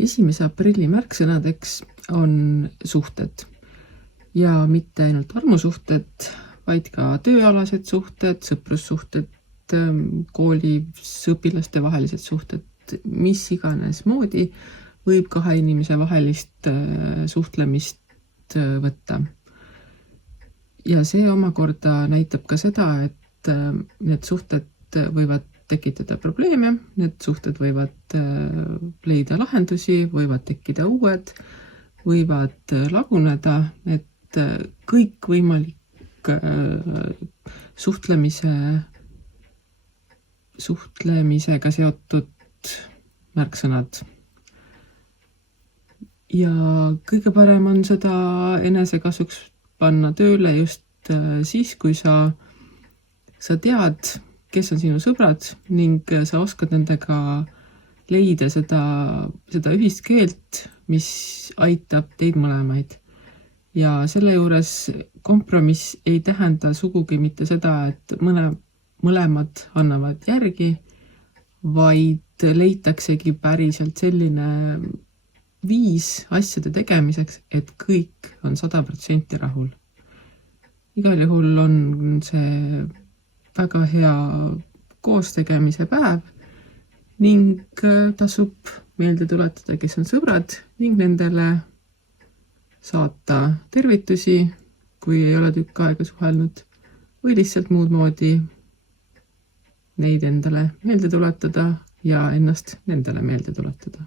1. aprilli märksõnadeks on suhted ja mitte ainult armusuhted, vaid ka tööalased suhted, sõprussuhted, koolis õpilaste vahelised suhted, mis iganes moodi võib kahe inimese vahelist suhtlemist võtta. Ja see omakorda näitab ka seda, et need suhted võivad tekitada probleeme, need suhted võivad leida lahendusi, võivad tekkida uued, võivad laguneda, et kõik võimalik suhtlemisega seotud märksõnad. Ja kõige parem on seda enesekasuks panna tööle just siis, kui sa tead, kes on sinu sõbrad ning sa oskad nendega leida seda ühist keelt, mis aitab teid mõlemaid. Ja selle juures kompromiss ei tähenda sugugi mitte seda, et mõlemad annavad järgi, vaid leitaksegi päriselt selline viis asjade tegemiseks, et kõik on 100% rahul. Igal juhul on see väga hea koostegemise päev ning tasub meelde tuletada, kes on sõbrad ning nendele saata tervitusi, kui ei ole tükk aega suhelnud või lihtsalt muud moodi neid endale meelde tuletada ja ennast nendele meelde tuletada.